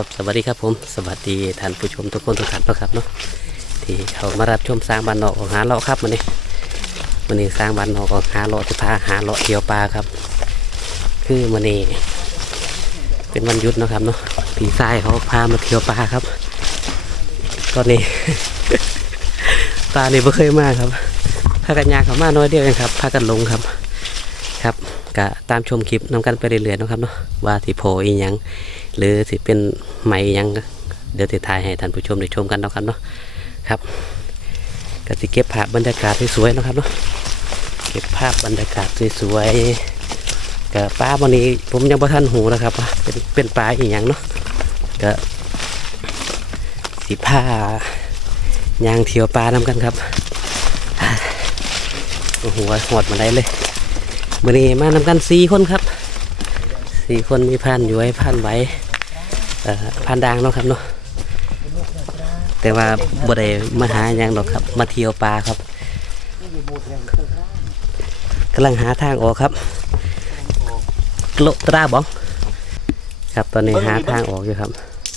ครับสวัสดีครับผมสวัสดีท่านผู้ชมทุกคนทุกท่านนะครับเนาะที่เขามารับชมสร้างบ้านนอกออกหาเลาะครับวันนี้วันนี้สร้างบ้านนอกออกหาเลาะจะพาหาเลาะเที่ยวปลาครับ คือวันนี้เป็นวันหยุดนะครับเนาะพี่ชายเขาพามาเที่ยวปลาครับตอนนี้ปลานี่ไม่เคยมาครับพากันยาเขามาน้อยเดียวเองครับพากันลงครับครับก็ตามชมคลิปนำกันไปเรื่อยๆนะครับเนาะว่าสิโพอีหยัง หรือสิเป็นไหมหยังเดี๋ยวติดทายให้ท่านผู้ชมได้ชมกันเนาะครับเนาะครับก็สิเก็บภาพบรรยากาศสวยๆนะครับเนาะเก็บภาพบรรยากาศสวยๆกับปลาวันนี้ผมยังบ่ทันหูนะครับว่าเป็นเป็นปลาอีหยังเนาะก็สิผ้ายางเทียวปลานำกันครับโอ้โหหดมาได้เลยวันนี้มานำกันสี่คนครับสี่คนมีพันอยู่ไว้พันไว้ เอ่อพันดางเนาะครับเนาะแต่ว่าบ่ได้มาหาหยังดอกครับ มาเที่ยวปลาครับกำลังหาทางออกครับโลตราบองครับตอนนี้หาทางออกอยู่ครับ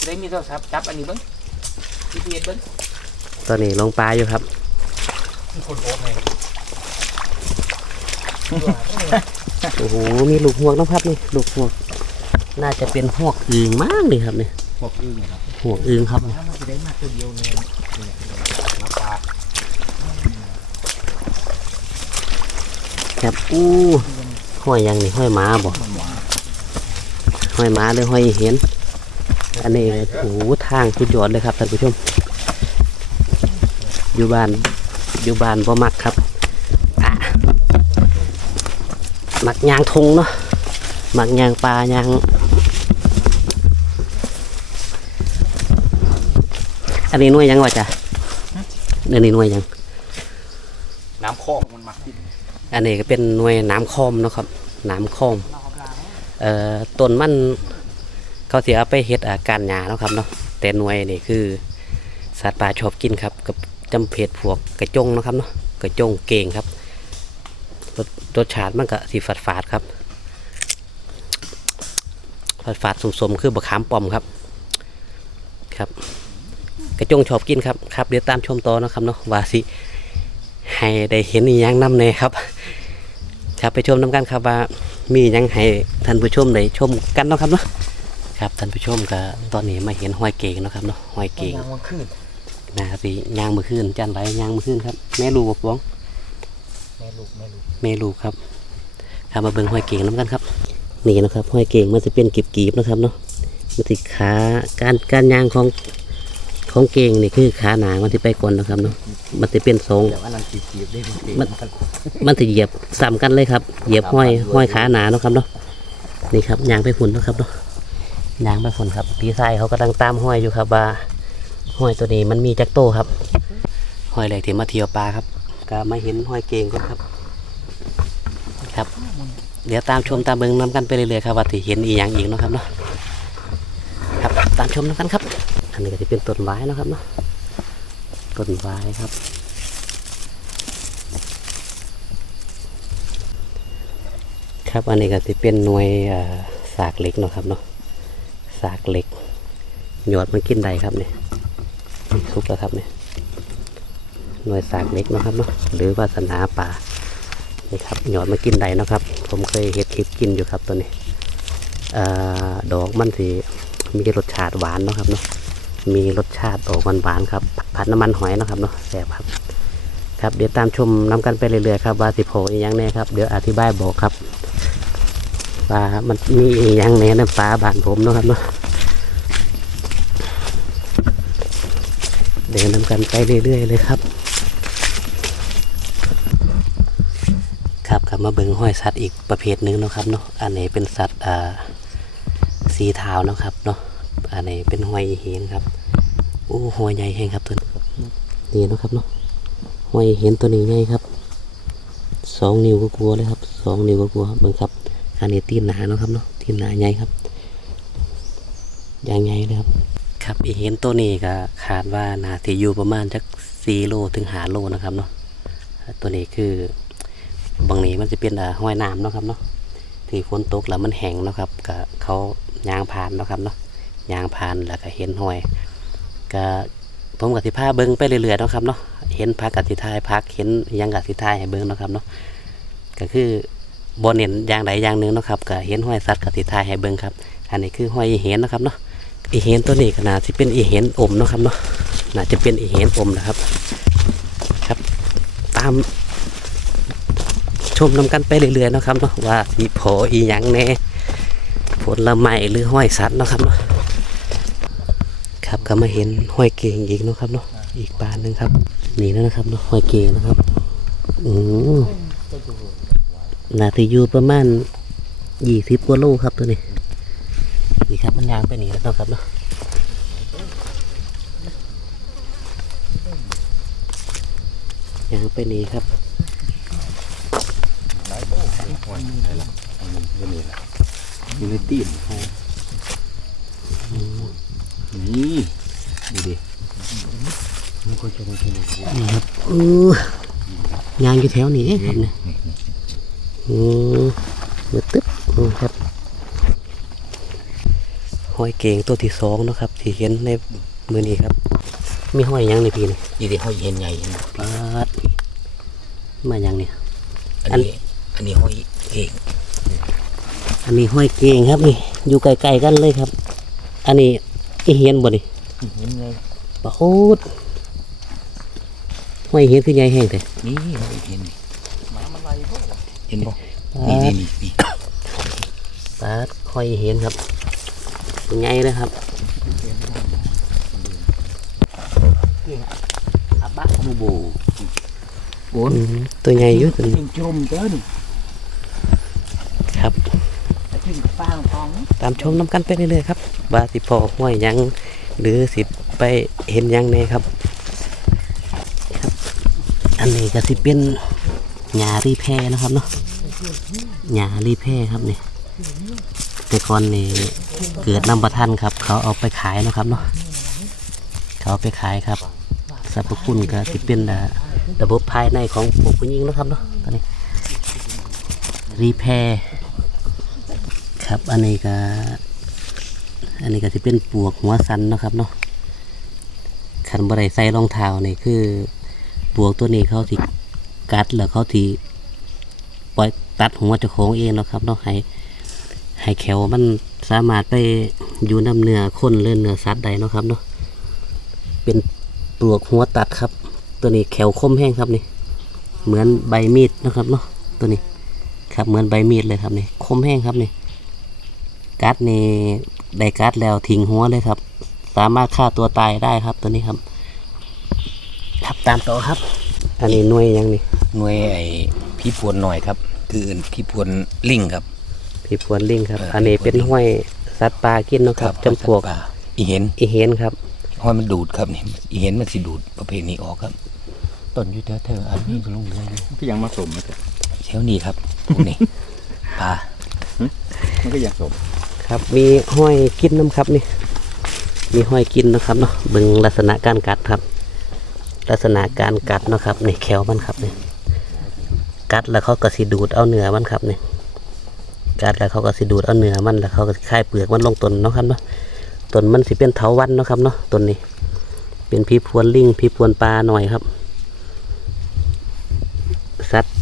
ได้มีโทรศัพท์จับอันนี้เบิ้งพีพีเอสเบิ้งตอนนี้ลงปลาอยู่ครับมีคนโอ๊ตไงโอ้โหมีลูกหวกนะครับนี่ลูกหวก น่าจะเป็นหวกอึ่งมากเลยครับนี่บอกอึ้งครับหวกอึ่งครับ ถ้ามันจะได้มาตัวเดียวเนี่ยราคาครับอู้ห้อยหยังนี่ห้อยหมาบ่มันหวานห้อยหมาหรือห้อยเห็น อันนี้โอ้โหทางสุดยอดเลยครับท่านผู้ชม อยู่บ้านอยู่บ้านบ่มักครับอะมักยางทงเนาะมักยางปลายาง อันนี้หน่วยหยังวะจ๊ะอันนี้หน่วยหยัง น้ำคอกมันมาขึ้นอันนี้ก็เป็นหน่วยน้ำคอมเนาะครับ น้ำคอมเอ่อต้นมันเขาเสียเอาไปเฮ็ดอาการหยาเนาะครับเนาะแต่หน่วยนี่คือ สัตว์ป่าชอบกินครับกับจำเพดพวกกระจงเนาะครับเนาะกระจงเก่งครับรสรสชาติมันก็สีฝาดฝาดๆครับฝาดฝาดๆสมๆคือบะขามป้อมครับครับก ระจงชอบกินครับครับ เดี๋ยวตามชมต่อนะครับเนาะว่าสิให้ได้เห็นอีหยังน้ำเลยครับ ครับไปชมน้ำกันครับว่ามียังให้ท่านผู้ชมได้ชมกันเนาะครับเนาะครับท่านผู้ชมก็ตอนนี้มาเห็นห้อยเก่งนะครับเนาะห้อยเก่งมันขึ้นนะครับสิยางมือขึ้นจันไรยางมือขึ้นครับ แม่ลูกบอกบ้องแม่ลูกแม่ลูกแม่ลูกครับครับมาเบิ่งห้อยเก่งน้ำกันครับนี่นะครับห้อยเก่งมันจะเป็นกีบๆนะครับเนาะมันสิขาการการยางของ ของเก่งนี่คือขาหนามันที่ไปก่อนนะครับเนาะมันจะเป็นทรงเดี๋ยวอันนั้นจีบๆได้มันเก่งมันมันจะเหยียบซ้ำกันเลยครับ เหยียบห้อยห้อยขาหนาเนาะครับเนาะนี่ครับยางไปฝุ่นเนาะครับเนาะยางไปฝุ่นครับพี่ชายเขากำลังตามห้อยอยู่ครับว่าห้อยตัวนี้มันมีจักโตครับห้อยแรกที่มาเที่ยวปลาครับ ก็มาเห็นห้อยเก่งก็ครับ ครับ เดี๋ยวตามชมตามเบิ่งนำกันไปเรื่อยๆครับว่าที่เห็นอีกอย่างอีกเนาะครับเนาะครับ ตามชมนำกันครับ อันนี้ก็จะเป็นต้นไม้เนาะครับเนาะต้นไม้ครับ ครับอันนี้ก็จะเป็นหน่วยสากเหล็กเนาะครับเนาะสากเหล็กหยอดมันกินได้ครับเนี่ยทุกแล้วครับเนี่ยหน่วยสากเหล็กเนาะครับเนาะหรือวาสนาป่านี่ครับหยอดมันกินได้เนาะครับ ผมเคยเห็ดคลิปกินอยู่ครับตัวนี้อ่อดอกมันสีมีรสชาติหวานเนาะครับเนาะ มีรสชาติออกหวานๆครับ ผัดน้ำมันหอยนะครับเนาะแซ่บครับครับเดี๋ยวตามชมน้ำกันไปเรื่อยๆครับว่าสิโผอีหยังแน่ครับเดี๋ยวอธิบายบอกครับปลามันมีอย่างแนี้นะปลาบานผมเนาะครับเนาะเดินนำกันไปเรื่อยๆเลยครับ ครับกลับมาเบิ่งห้อยสัตว์อีกประเภทหนึ่งนะครับเนาะอันนี้เป็นสัตว์อ่าสีเทานะครับเนาะ อันนี้เป็นหอยเห็นครับโอ้หอยใหญ่แห้งครับตัวนี้นี่เนาะครับเนาะหอยเห็นตัวนี้ไงครับสองนิ้วก็กลัวเลยครับสองนิ้วก็กลัวครับเบิ่งครับอันนี้ตีนหนาเนาะครับเนาะตีนหนาใหญ่ครับอย่างใหญ่เลยครับ ครับอีเห็นตัวนี้ก็ขาดว่านาที่อยู่ประมาณจักสี่โลถึงหาโลนะครับเนาะตัวนี้คือบางนี้มันจะเป็นห้อยน้ำเนาะครับเนาะที่ฝนตกแล้วมันแห้งเนาะครับก็เขายางผ่านเนาะครับเนาะ ยางพานแล้วก็เห็นห้อยก็ผมกับสิพาเบิ้งไปเรื่อยๆเนาะครับเนาะเห็นพักกับสิทายพักเห็นยังกับสิทายให้เบิ้งเนาะครับเนาะก็คือบนเห็นยางใดยางหนึ่งเนาะครับก็เห็นห้อยสัตว์กับสิทายให้เบิ้งครับ อันนี้คือห้อยอีเห็นนะครับเนาะอีเห็นตัวนี้ก็น่าจะเป็นอีเห็นอมเนาะครับเนาะน่าจะเป็นอีเห็นอมนะครับ ครับ ตามชมนำกันไปเรื่อยๆเนาะครับเนาะว่ามีโผอีหยังแน่ผลไม้หรือห้อยสัตว์เนาะครับเนาะ ครับก็มาเห็นห้อยเกงอีกนะครับเนาะอีกปานหนึ่งครับนี่แล้วนะครับเนาะห้อยเกงนะครับอืมนาทีอยู่ประมาณยี่สิบกว่าโลครับตัวนี้นี่ครับมันยางไปนี่แล้วครับเนาะยางไปนี่ครับหลายโบ้หอยไหนล่ะอันนี้ก็นี่ล่ะอยู่ในี่ดูดิมันก็จะมาที่นี่ครับอือยางอยู่แถวนี้ครับเนี่ยอืมมือตึ๊บอืมครับห้อยเก่งตัวที่สองนะครับที่เห็นในมือนี้ครับ มีห้อยยังในพี่นี่นี่ดิหอยเห็นใหญ่เห็นปาดมายังเนี่ยอันนี้อันนี้ห้อยเก่งอันนี้ห้อยเก่งครับนี่อยู่ไกลๆกันเลยครับ อันนี้ เห็นบ่นี่เห็นไงปะโอ๊ดห้อยเห็นคือใหญ่แห้งแต่นี่หอยเห็นนี่หมามันไรบ่เห็นบ่ปานี่ดนี่นี่นี่ปาดห้อยเห็นครับเป็นไงเลยครับอาบะมูโบโกนอืมตัวใหญ่อยู่ตัวนี้ยิงจมเต้นครับึงฟางทองตามชมน้ำกันไปเรื่อยๆครับว่าสิพอห้วยยังหรือสิไปเห็นยังแน่ครับ อันนี้ก็สิเป็นหญ้ารีแพรนะครับเนาะหญ้ารีแพรครับนี่แต่ก่อนนี่เกิดน้ำประทันครับ เขาเอาไปขายนะครับเนาะเขาเอาไปขายครับสรรพคุณก็สิเป็นระบบภายในของพวกผู้หญิงนะครับเนาะตอนนี้รีแพร ครับ อันนี้ก็ อันนี้ก็จะเป็นปวกหัวสันนะครับเนาะขันบริใส่รองเท้านี่คือปวกตัวนี้เขาที่กัดแล้วเขาที่ปล่อยตัดหัวเจ้าของเองเนาะครับเนาะให้ให้แขวมันสามารถไปอยู่น้ำเนื้อคนหรือนเนื้อสัตว์ใดเนาะครับเนาะเป็นปลวกหัวตัดครับ ตัวนี้แขวคมแห้งครับนี่ เหมือนใบมีดนะครับเนาะตัวนี้ครับเหมือนใบมีดเลยครับนี่คมแห้งครับนี่ กัดนี่ได้กัดแล้วทิ้งหัวเลยครับ สามารถฆ่าตัวตายได้ครับตัวนี้ครับ ครับตามต่อครับ อันนี้หน่วยหยังนี่หน่วยไอ้พี่พวนหน่อยครับ คืออื่นพี่พวนลิงครับ พี่พวนลิงครับเอออันนี้เป็นพี่พวนลิงห้วยสัตว์ป่ากินเนาะครับจำพวกป่าอีเห็นอีเห็นครับห้อยมันดูดครับนี่อีเห็นมันสิดูดประเภทนี้ออกครับต้นอยูเธอเธออันนี้ก็ลงเรืออยู่ก็ยังมาสมนะแต่แถวนี้ครับพวกนี้ปลามันก็ยังสม ครับมีห้อยกินน้ำครับนี่ มีห้อยกินนะครับเนาะเบึงลักษณะการกัดครับ ลักษณะการกัดเนาะครับนี่แขวมันครับนี่กัดแล้วเขาก็สิดูดเอาเนื้อมันครับนี่กัดแล้วเขาก็สิดูดเอาเนื้อมันแล้วเขาก็คายเปลือกมันลงต้นเนาะครับเนาะต้นมันสิเป็นเถาวันเนาะครับเนาะต้นนี้ เป็นพีพวนลิงพีพวนปลาหน่อยครับสัตว์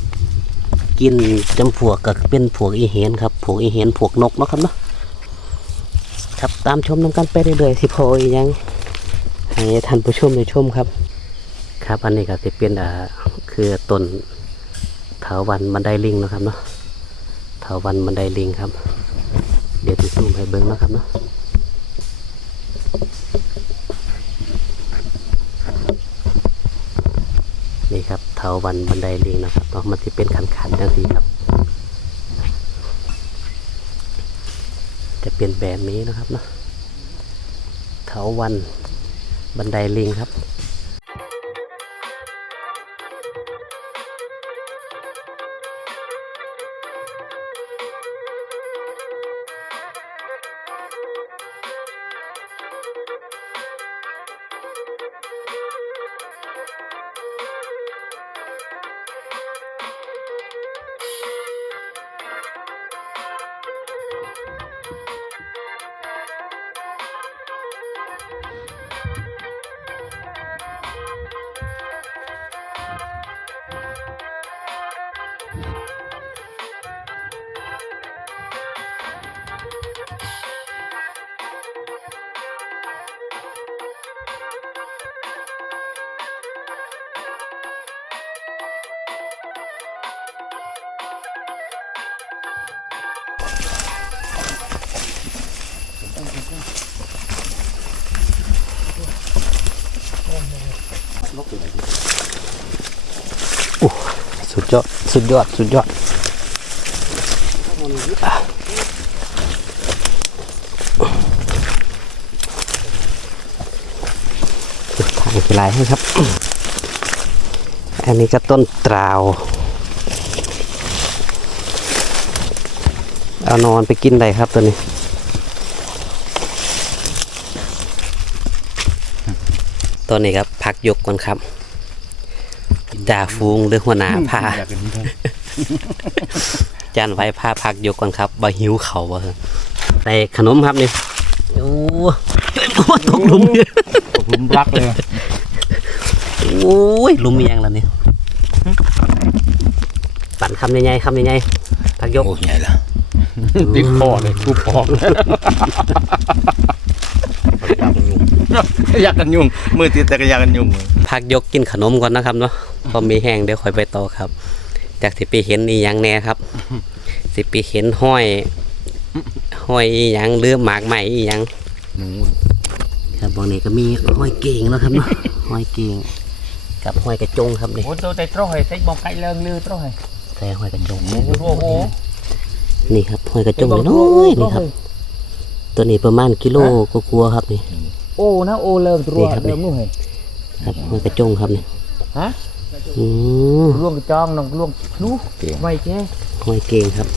กินจำพวกก็เป็นพวกอีเห็นครับพวกอีเห็นพวกนกเนาะครับเนาะ ครับตามชมน้ำกันไปเรื่อยๆสิพออยังให้ท่านผู้ชมได้ชมครับ ครับอันนี้ก็จะเป็นอ่าคือต้นเถาวันบันไดลิงนะครับเนาะเถาวันบันไดลิงครับ เดี๋ยวจะซูมให้เบิ้งนะครับเนาะนี่ครับเถาวันบันไดลิงนะครับเนาะมันจะเป็นขันขันๆจังสีครับ จะเปลี่ยนแบบนี้นะครับเนาะเถาวันบันไดลิงครับ โอ้สุดยอด สุดยอด สุดยอดอะทางกีฬาให้ครับ อันนี้ก็ต้นตราวเอานอนไปกินได้ครับตัวนี้ ตัวนี้ครับพักยกก่อนครับจ่าฟูงหรือหัวหน้าพาอยากกินที่จานไว้ผ้าพักยกก่อนครับบ่หิวเขาบ่ครับได้ขนมครับนี่โอ้ยตกหลุมเนี่ยผมรักเลยโอ้ยหลุมอีหยังแล้วเนี่ยปั่นคำใหญ่ๆคำใหญ่ๆพักยกโอ้ใหญ่ละติดคอเลยกูปอก อยากกันยุ่งมือติดแต่ก็อยากกันยุ่งพักยกกินขนมก่อนนะครับเนาะพอมีแห้งเดี๋ยวค่อยไปต่อครับ จากสิไปเห็นอีหยังแน่ครับ สิไปเห็นห้อยห้อยอีหยังหรือหมากใหม่อีหยังหนูครับบางนี้ก็มีห้อยเก่งแล้วครับเนาะห้อยเก่งกับห้อยกระจงครับนี่โอ้ตัวแต่โตรให้ใส่บองไก่เลิงลือโตรให้แต่ห้อยกระจงโอ้โหนี่ครับห้อยกระจงน้อยๆนี่ครับ ตัวนี้ประมาณกิโลกลัวาๆครับนี่ โอ้นะโอ้เลิงตัวนี่ครับเลิงนู่นให้ครับห้อยกระจงครับนี่ฮะอืมล่วงกระจองน้องล่วงนู้ไว้แค่ห้อยเก่งครับ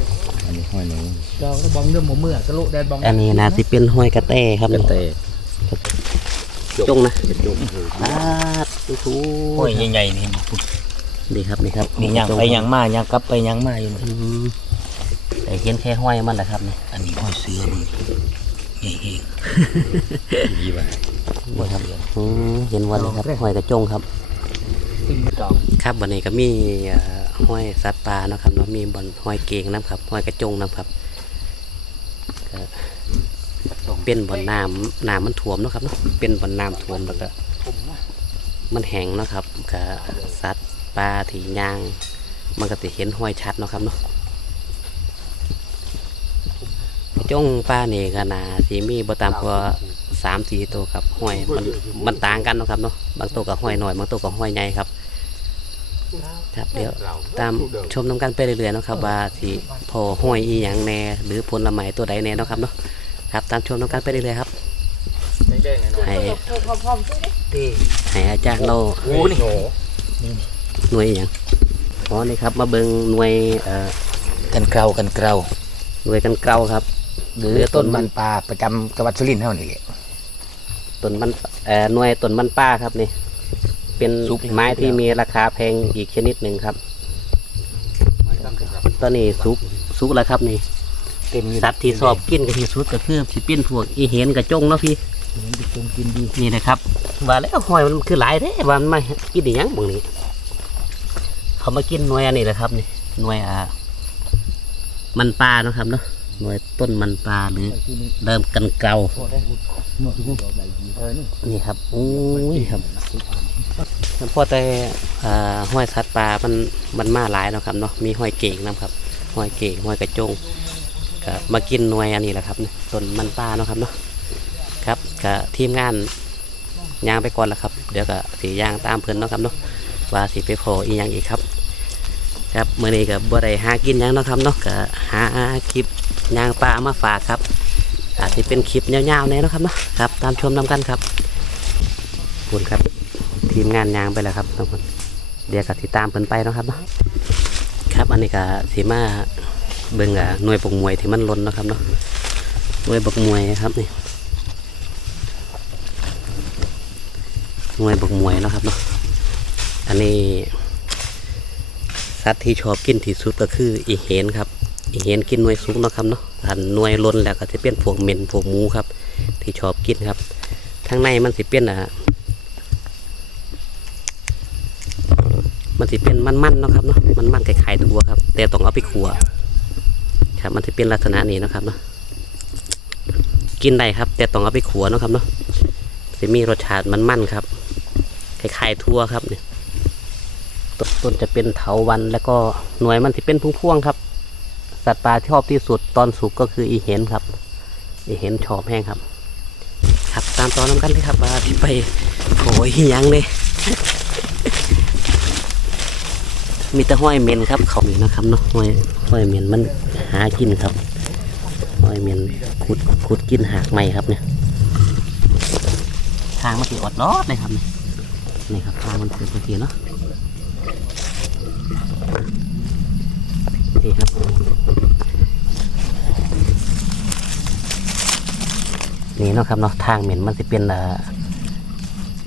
อันนี้ห้อยหนูจองแล้วบองเนื้อหมูเมื่อกระโลแดนบองอันนี้นาสิเป็นห้อยกระแต้ครับกระนี่เตะจงนะจุ่มอ่าโอ้โหโอ้ยใหญ่ๆนี่นี่ครับนี่ครับนี่ยังไปยังมายังกลับไปยังมาอยู่อืมแต่เห็นแค่ห้อยมันแหละครับนี่อันนี้ห้อยเสือมึ งใหญ่เองยี่บ้านี่ครับอืมเห็นวันเลยครับห้อยกระจงครับติ่งจองครับวันนี้ก็มีเอ่อห้อยสัตว์ป่าเนาะครับเนาะมีบอนห้อยเกงน้ำครับห้อยกระจงน้ำครับก็เป็นบ่อนน้ำน้ำมันท่วมเนาะครับเนาะเป็นบ่อนน้ำท่วมแล้วก็มันแห้งเนาะครับก็สัตว์ป่าที่ย่าง มันก็จะเห็นห้อยชัดเนาะครับเนาะกระ จงป่านี่ก็นาสีมีบ่ตามกว่าสามสี่ตัวครับห้อยมันมันต่างกันเนาะครับเนาะบางตัวก็ห้อยหน่อยบางตัวก็ห้อยใหญ่ครับ ครับเดี๋ยวตามชมน้ำกันไปเรื่อยๆเนาะครับว่าสิพอห้อยอีหยังแน่หรือผลไม้ตัวใดแน่เนาะครับเนาะครับ ตามชมน้ำกันไปเรื่อยๆครับให้ให้อาจารย์เราโอ้นี่หน่วยอหย่างอ๋อนี่ครับ มาเบิ่งหน่วยเอ่อกันเกลากันเกลาหน่วยกันเกลาครับ หรือต้นมันปลาประจำจังหวัดสุรินทร์เท่านี้แหละต้นมันเอ่อหน่วยต้นมันป้าครับนี่ เป็นสุกแล้วไม้ที่มีราคาแพงอีกชนิดหนึ่งครับตอนนี้สุกสุกแล้วครับนี่เต็มอยู่สัตว์ที่ชอบกินก็ที่สุดก็คือสิเป็นพวกอีเห็นกระจงเนาะพี่ เห็นดิจงกินดีนี่นะครับ ว่าแล้วหอยมันคือหลายเด้ว่ามันมากินอีหยังบางนี้ เขามากินหน่วยอันนี้แหละครับนี่หน่วยอ่ามันปลาเนาะครับเนาะ หน่วยต้นมันปลาหรือเริ่มกันเกลาพอได้หมดทุกเออนี่นี่ครับโอ้ยครับพอแต่อ่าห้อยสัตว์ปลา มัน มันมาหลายเนาะครับเนาะ มีห้อยเก่งนะครับห้อยเก่งห้อยกระจงก็มากินหน่วยอันนี้แหละครับนี่ต้นมันปลาเนาะครับเนาะ ครับก็ทีมงานย่างไปก่อนแล้วครับ เดี๋ยวก็สีย่างตามเพื่อนเนาะครับเนาะ ว่าสีไปโผล่อีกอย่างอีกครับ ครับมื่อนี้ก็บ่ได้หากินหยังเนาะครับเนาะก็หาคลิป ยางปลามาฝากครับ อาจจะเป็นคลิปยาวๆแน่เนะครับเนาะครับ ตามชมนำกันครับคุณครับ ทีมงานยางไปแล้วครับทุกคนเดี๋ยวก็ติดตามเพิ่นไปนะครับเนาะครับอันนี้ก็สีมาเบิ่งอะหน่วยปกมวยที่มันล้นนะครับเนาะหน่วยปกมวยครับนี่หน่วยปกมวยนะครับเนาะอันนี้สัตว์ที่ชอบกินที่สุดก็คืออีเห็นครับ เห็นกินหน่วยสูงนะครับเนาะถ้าหน่วยล้นแล้วก็จะเป็นพวกเหม็นพวกหมูครับ ที่ชอบกินครับข้างในมันสิเป็นอะมันสิเป็นมันๆเนาะครับเนาะมันมันๆคล้ายๆถั่วครับ แต่ต้องเอาไปขัวครับ มันจะเป็นลักษณะนี้นะครับเนาะกินได้ครับ แต่ต้องเอาไปขัวเนาะครับเนาะจะมีรสชาติมันๆครับคล้ายๆถั่วครับเนี่ยต้นต้นจะเป็นเถาวันแล้วก็หน่วยมันสิเป็นพุ่งๆครับ สัตว์ป่าชอบที่สุดตอนสุกก็คืออีเห็นครับ อีเห็นชอบแห้งครับ ครับตามตอนน้ำกันเลยครับว่าที่ไปโอยยังเลยมีแต่ห้อยเมนครับ เขามีนะครับเนาะห้อยห้อยเมนมันหากินครับห้อยเมนขุดขุดกินหากไม้ครับเนี่ยทางมันสีอดรอดเลยครับนี่นี่ครับทางมันเป็นสีเนาะ นี่ครับนี่เนาะครับเนาะทางเหม็นมันจะเป็นอ่า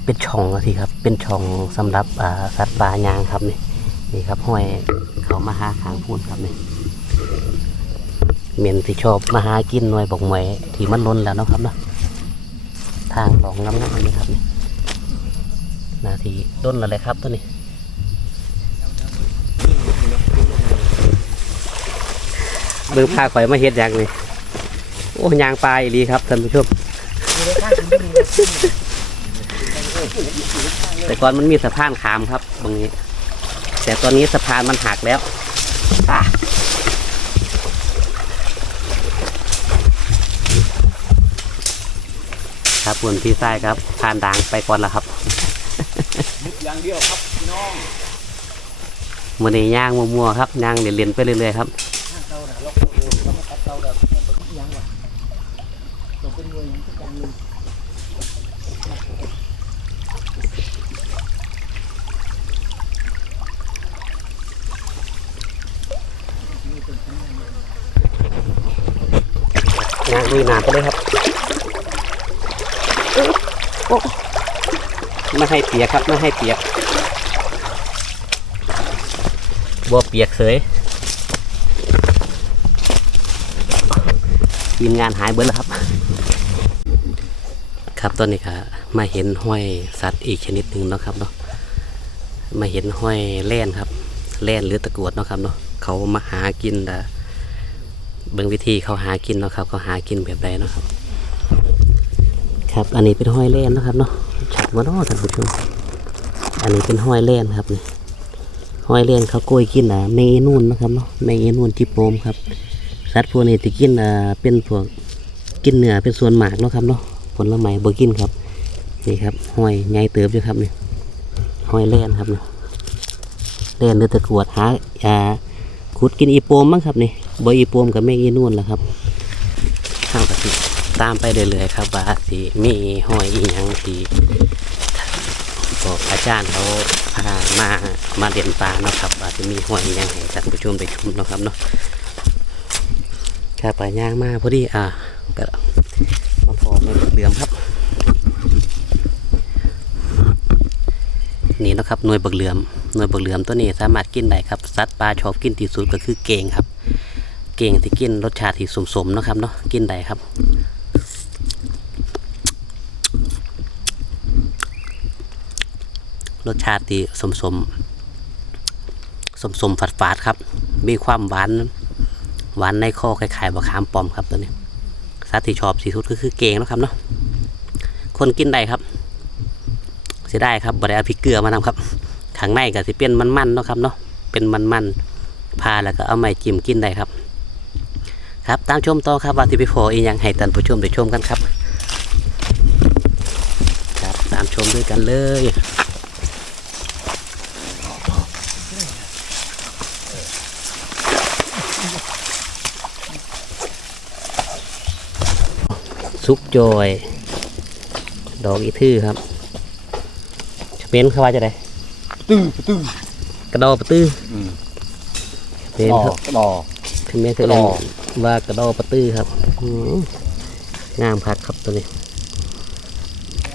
เป็นช่องอะสิครับ เป็นช่องสำหรับอ่าสัตว์ป่ายางครับนี่นี่ครับห้อยเขามาหาขางพูนครับนี่เหม็นที่ชอบมาหากินหน่วยบอกหมวยที่มันล้นแล้วเนาะครับเนาะทางหลองน้ำน้ำนี่ครับนี่นาทีต้นอะไรครับตัวนี้ เบิ่งพาข่อยมาเฮ็ดอย่างนี้โอ้ยางปลาอีหลีครับท่านผู้ชมแต่ก่อนมันมีสะพานขามครับตรงนี้ แต่ตอนนี้สะพานมันหักแล้วอะครับปุ่นพี่ทรายครับทานด่างไปก่อนแล้วครับอย่างเดียวครับพี่น้องมือนี้ย่างมัวๆครับย่างเรียนๆไปเรื่อยๆครับ ย่างลุยน้ำไปเลยครับโอ้ไม่ให้เปียกครับไม่ให้เปียกบัวเปียกเสยทีมงานหายเบิดแล้วครับ ครับตอนนี้ก็มาเห็นห้อยสัตว์อีกชนิดหนึ่งเนาะครับเนาะมาเห็นห้อยแล่นครับ แล่นหรือตะกรวดเนาะครับเนาะ เขามาหากินแต่เบิ่งวิธีเขาหากินเนาะครับ เขาหากินแบบใดเนาะครับ ครับ อันนี้เป็นห้อยแล่นนะครับเนาะชัดว่าเนาะท่านผู้ชม อันนี้เป็นห้อยแล่นครับนี่ห้อยเลียนเขาโกยกินอะแมงอีนูนนะครับเนาะแมงอีนูนจิโปมครับสัตว์พวกนี้ที่กินอ่าเป็นพวกกินเนื้อเป็นส่วนหมากเนาะครับเนาะผลไม้บ่กินครับนี่ครับห้อยใหญ่เติบอยู่ครับนี่ห้อยเลียนครับนี่เลียนหรือตะกรวดหาอ่า ขุดกินอีโปมมั้งครับนี่บอีโปมกับแมงอีนูนแหละครับข้างกะทิตามไปเรื่อยๆครับว่าสิมีหอยอีหยังที่บอกอาจารย์เขาพามามาเรียนปลาเนาะครับอาจะมีหอยยังให้ท่านผู้ชมได้ชมเนาะครับเนาะครับปลาย่างมาพอดีอ่าก็มาพอไม่เหลือมครับ นี่นะครับหน่วยบักเหลือมหน่วยบักเหลือมตัวนี้สามารถกินได้ครับสัตว์ปลาชอบกินที่สุดก็คือเก่งครับ เก่งที่กินรสชาติที่สมๆเนะครับเนาะกินได้ครับรสชาติที่สมสมสมสมฝาดฝาดครับ มีความหวานหวานในคอคล้ายๆบะขามปอมครับตัวนี้สัตว์ที่ชอบสีสุดก็คือเก่งนะครับเนาะคนกินได้ครับ เสียได้ครับบริเอาพริกเกลือมานำครับข้างในก็สิเป็นมันๆเนาะครับเนาะเป็นมันๆพาแล้วก็เอาไม้จิ้มกินได้ครับ ครับตามชมต่อครับว่าที่พี่โฟอีกยังให้ท่านผู้ชมได้ชมกันครับ ครับตามชมด้วยกันเลยซุกจอย ดอกอีทื่อครับ เป็นเขาว่าจะได้ตื้อตื้อกระดอปะตื้ออมเป็นต่อครับต่อคือเมนเทกระเลดนอว่ากระดอปะตื้อครับอืมงามคักครับตัวนี้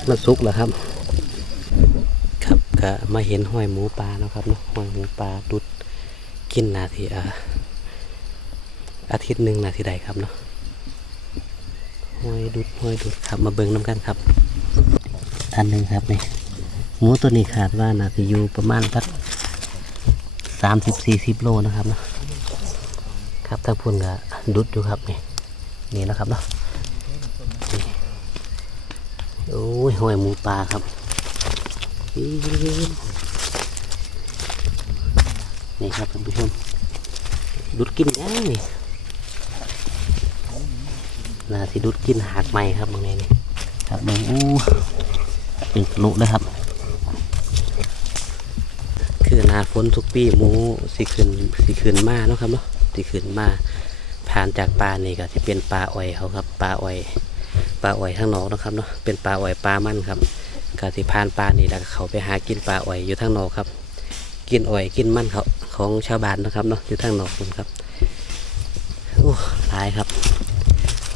มันซุกเหรอครับ ครับก็มาเห็นห้อยหมูปลาเนาะครับเนาะห้อยหมูปลาดุดกินนาทีอ่าอาทิตย์หนึ่งนาทีใดครับเนาะห้อยดุดห้อยดุดครับมาเบิ่งน้ำกันครับ อันหนึ่งครับนี่ หมูตัวนี้ขาดว่าน่าจะอยู่ประมาณสักสามสิบสี่สิบโลนะครับนะครับถ้าพุ่นก็ดุดอยู่ครับนี่นี่นะครับเนาะโอ้ยห้อยหมูปลาครับนี่ครับท่านผู้ชมดุดกินยังนี่น่าสิดุดกินหากใหม่ครับบางในนี่ครับเบิ่งอู้เป็นทะลุเลยครับ คือห นาฝนทุกปีหมูสิขึ้นสิขึ้นมาเนาะครับเนาะสิขึ้นมาผ่านจากปลานี่ก็จะเป็นปลาอ้อยเขาครับปลาอ้อยปลาอ้อยทางนอกนะครับเนาะเป็นปลาอ้อยปลามันครับก็สิผ่านปลานี่แล้วก็เขาไปหากินปลาอ้อยอยู่ทางนอกครับ กินอ้อยกินมันเขาของชาวบ้านนะครับเนาะอยู่ทางนอกครับโอ้หลายครับ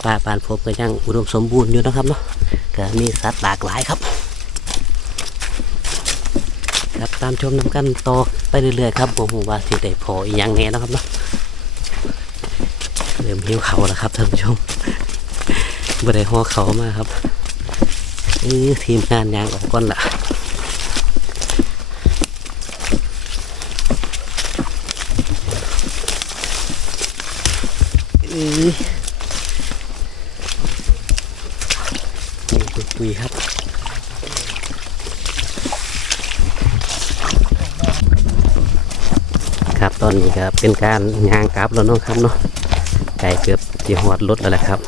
ป่าปานพบก็ยังอุดมสมบูรณ์อยู่นะครับเนาะก็มีสัตว์หลากหลายครับ ตามชมน้ำกันต่อไปเรื่อยๆครับโอ้โหว่าสิได้พออีกอย่างแน่นะครับเนาะเริ่มหิวเขาแล้วครับท่านผู้ชมบ่ได้ห่อเขามาครับเออทีมงานยางออกก่อนละเออปุยๆครับ ครับตอนนี้ก็เป็นการยางกลับแล้วเนาะครับเนาะไก่เกือบจีหอดรถแล้วแหละครับ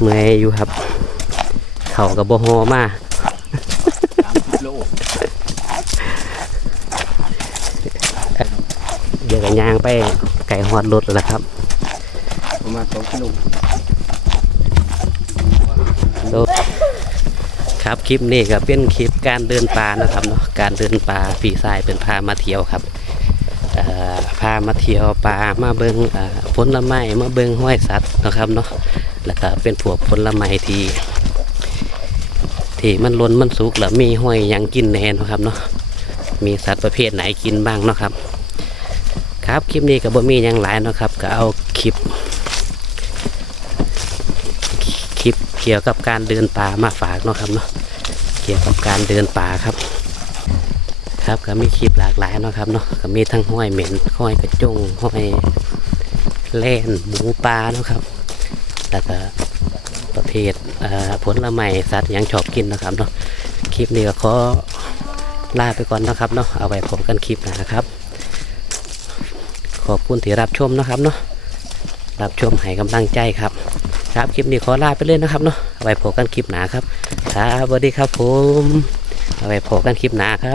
เมื่อยอยู่ครับ เข่ากับโบฮอมาสามสิบโลเดี๋ยวกันยางไปไก่หอดรถแล้วแหละครับประมาณสองกิโลครับคลิปนี้ก็เป็นคลิปการเดินป่านะครับเนาะการเดินป่าปีทรายเป็นพามาเที่ยวครับเอ่อ พามาเที่ยวป่ามาเบิงผลไม้มาเบิงห้อยสัตว์นะครับเนาะแล้วก็เป็นพวกผลไม้ที่ที่มันล้นมันสุกแล้วมีห้อยยังกินแน่นะครับเนาะมีสัตว์ประเภทไหนกินบ้างเนาะครับ ครับคลิปนี้ก็บ่มีหยังหลายเนาะครับ ก็เอาคลิป คลิปเกี่ยวกับการเดินป่ามาฝากเนาะครับเนาะเกี่ยวกับการเดินป่าครับ ครับก็มีคลิปหลากหลายเนาะครับเนาะก็มีทั้งห้อยเหม็นห้อยกระจงห้อยแล่นหมูปลาเนาะครับ แล้วก็ประเภทเอ่อผลไม้สัตว์ยังชอบกินนะครับเนาะคลิปนี้ก็ขอลาไปก่อนนะครับเนาะเอาไว้พบกันคลิปหน้าครับ ขอบคุณที่รับชมนะครับเนาะรับชมให้กำลังใจครับ ครับคลิปนี้ขอลาไปเลยนะครับเนาะเอาไว้พบกันคลิปหนาครับครับสวัสดีครับผมเอาไว้พบกันคลิปหนาครับ